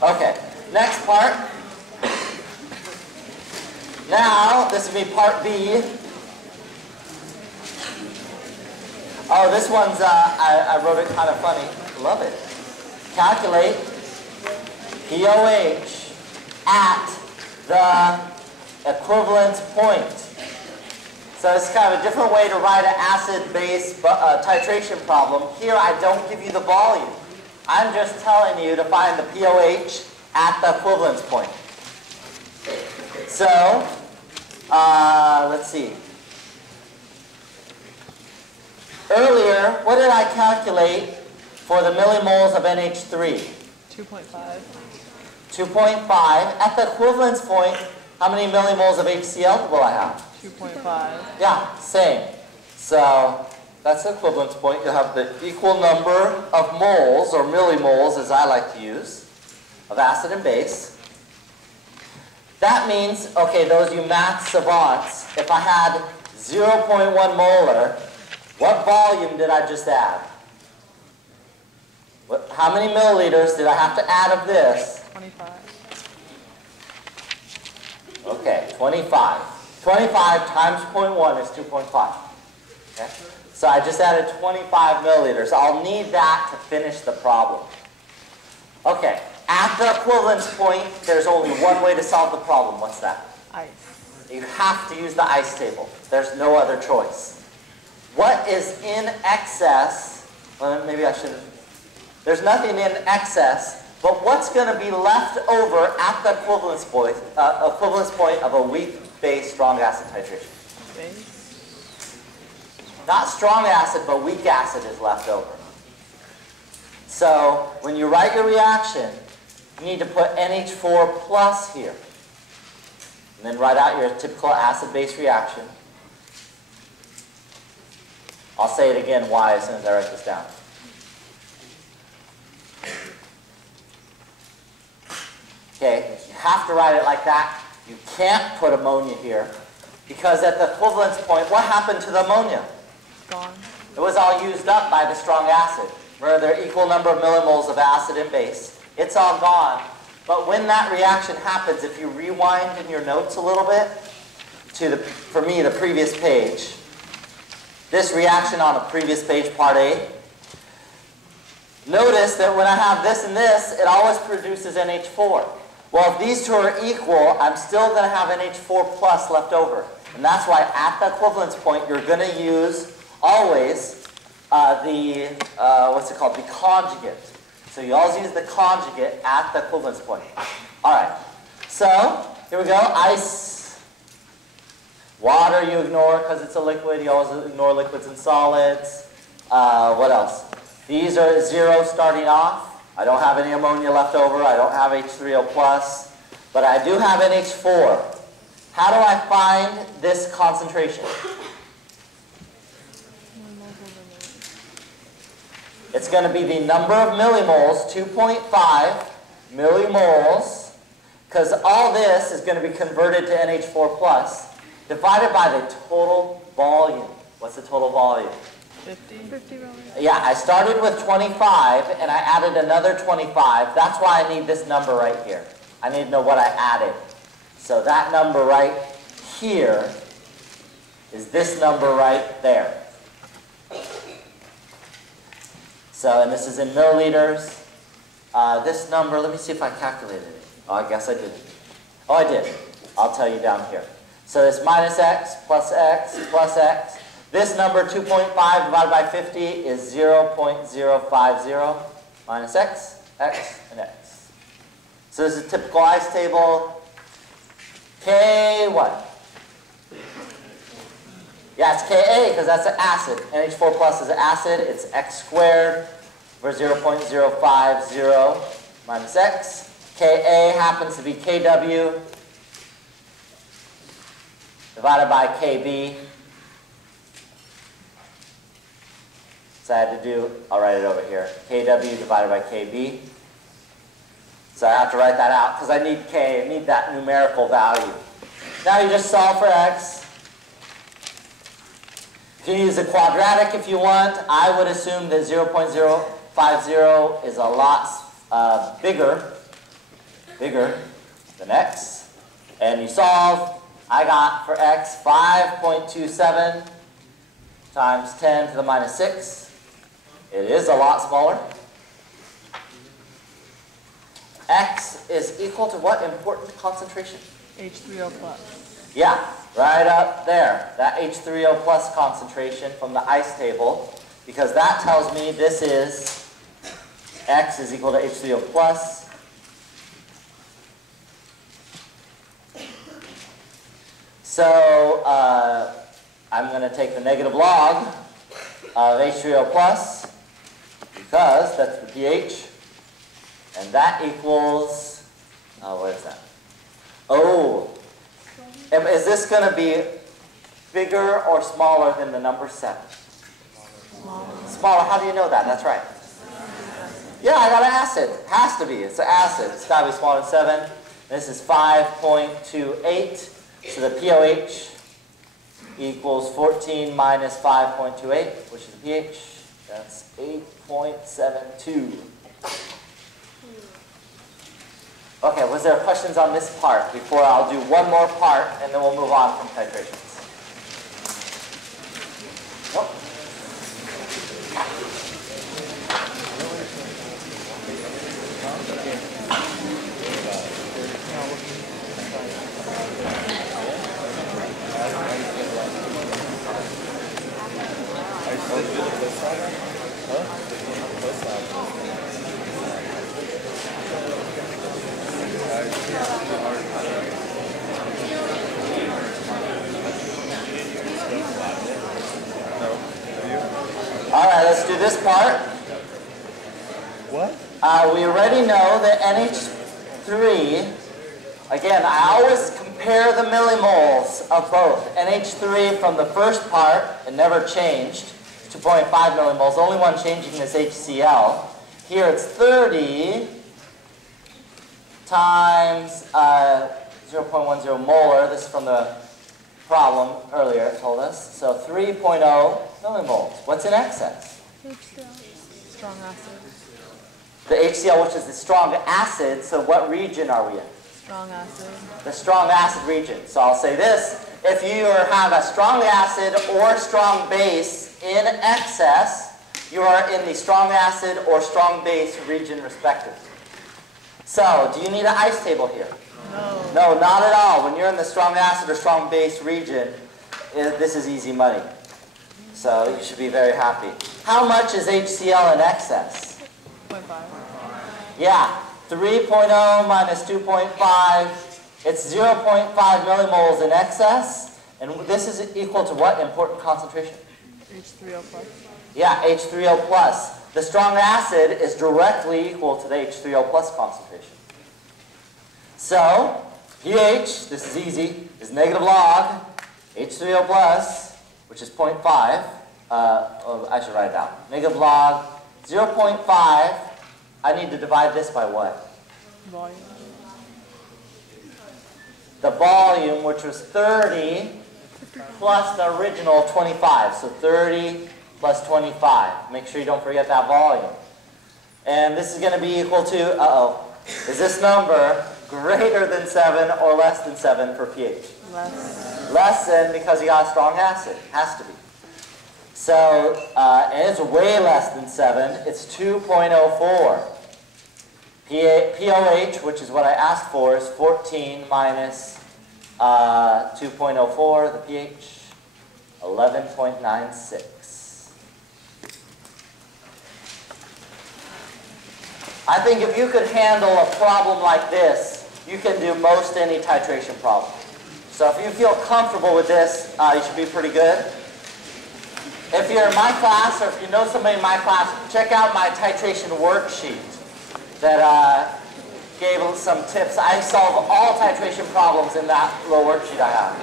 Okay, next part. Now, this will be part B. Oh, this one's, I wrote it kind of funny. Love it. Calculate pOH at the equivalence point. So it's kind of a different way to write an acid-base titration problem. Here, I don't give you the volume. I'm just telling you to find the pOH at the equivalence point. So, let's see. Earlier, what did I calculate for the millimoles of NH3? 2.5. 2.5. At the equivalence point, how many millimoles of HCl will I have? 2.5. Yeah, same. So that's the equivalence point. You'll have the equal number of moles, or millimoles as I like to use, of acid and base. That means, okay, those you math savants, if I had 0.1 molar, what volume did I just add? How many milliliters did I have to add of this? 25. Okay, 25. 25 times 0.1 is 2.5. Okay? So I just added 25 milliliters. I'll need that to finish the problem. Okay, at the equivalence point, there's only one way to solve the problem. What's that? Ice. You have to use the ice table. There's no other choice. What is in excess? Well, maybe I shouldn't. There's nothing in excess, but what's going to be left over at the equivalence point of a weak base strong acid titration? Base. Not strong acid, but weak acid is left over. So when you write your reaction, you need to put NH4 plus here. And then write out your typical acid-base reaction. I'll say it again why as soon as I write this down. Okay, you have to write it like that. You can't put ammonia here because at the equivalence point, what happened to the ammonia? Gone. It was all used up by the strong acid. Remember, there are equal number of millimoles of acid and base. It's all gone. But when that reaction happens, if you rewind in your notes a little bit to, for me, the previous page, this reaction on a previous page, part A, notice that when I have this and this, it always produces NH4. Well, if these two are equal, I'm still going to have NH4 plus left over. And that's why at the equivalence point, you're going to use always what's it called? The conjugate. So you always use the conjugate at the equivalence point. All right. So here we go. Ice. Water you ignore because it's a liquid. You always ignore liquids and solids. What else? These are 0 starting off. I don't have any ammonia left over. I don't have H3O+, but I do have NH4. How do I find this concentration? It's going to be the number of millimoles, 2.5 millimoles, because all this is going to be converted to NH4+, divided by the total volume. What's the total volume? 50 volume. Yeah, I started with 25, and I added another 25. That's why I need this number right here. I need to know what I added. So that number right here is this number right there. So, and this is in milliliters. This number, let me see if I calculated it. Oh, I guess I didn't. Oh, I did. I'll tell you down here. So it's minus x plus x plus x. This number, 2.5 divided by 50, is 0.050 minus x, and x. So this is a typical ice table. K what? Yeah, it's Ka because that's an acid. NH4 plus is an acid. It's x squared for 0.050 minus x. Ka happens to be Kw divided by Kb. So I had to do, I'll write it over here, Kw divided by Kb. So I have to write that out because I need K, I need that numerical value. Now you just solve for x. You can use a quadratic if you want. I would assume that 0.050 is a lot bigger bigger than x. And you solve, I got for x 5.27 times 10 to the minus 6. It is a lot smaller. X is equal to what important concentration? H3O plus. Yeah, right up there. That H3O plus concentration from the ice table, because that tells me this is X is equal to H3O plus. So I'm going to take the negative log of H3O plus, because that's the pH, and that equals, what is that? Oh, is this going to be bigger or smaller than the number 7? Smaller. How do you know that? That's right. Yeah, I got an acid. Has to be. It's an acid. It's got to be smaller than 7. This is 5.28. So the pOH equals 14 minus 5.28, which is the pH. That's 8.72. Okay, was there questions on this part before I'll do one more part and then we'll move on from titrations? Nope. All right, let's do this part. What? We already know that NH3, again, I always compare the millimoles of both. NH3 from the first part, it never changed, 2.5 millimoles. The only one changing is HCl. Here it's 30 times 0.10 molar. This is from the problem earlier, it told us. So 3.0 millimoles. What's in excess? HCl. Strong acid. The HCl, which is the strong acid. So what region are we in? Strong acid. The strong acid region. So I'll say this. If you have a strong acid or strong base in excess, you are in the strong acid or strong base region respectively. So, do you need an ice table here? No. No, not at all. When you're in the strong acid or strong base region, this is easy money. So you should be very happy. How much is HCl in excess? 0.5. Yeah, 3.0 minus 2.5. It's 0.5 millimoles in excess. And this is equal to what important concentration? H3O plus. Yeah, H3O plus. The strong acid is directly equal to the H3O plus concentration. So, pH, this is easy, is negative log H3O plus, which is 0.5. I should write it down. Negative log 0.5. I need to divide this by what? Volume. The volume, which was 30, plus the original 25. So 30 plus 25. Make sure you don't forget that volume. And this is going to be equal to, is this number greater than 7 or less than 7 for pH? Less. Less than, because you got a strong acid. Has to be. So, and it's way less than 7. It's 2.04. pOH, which is what I asked for, is 14 minus 2.04. The pH, 11.96. I think if you could handle a problem like this, you can do most any titration problem. So if you feel comfortable with this, you should be pretty good. If you're in my class, or if you know somebody in my class, check out my titration worksheet that gave some tips. I solve all titration problems in that little worksheet I have.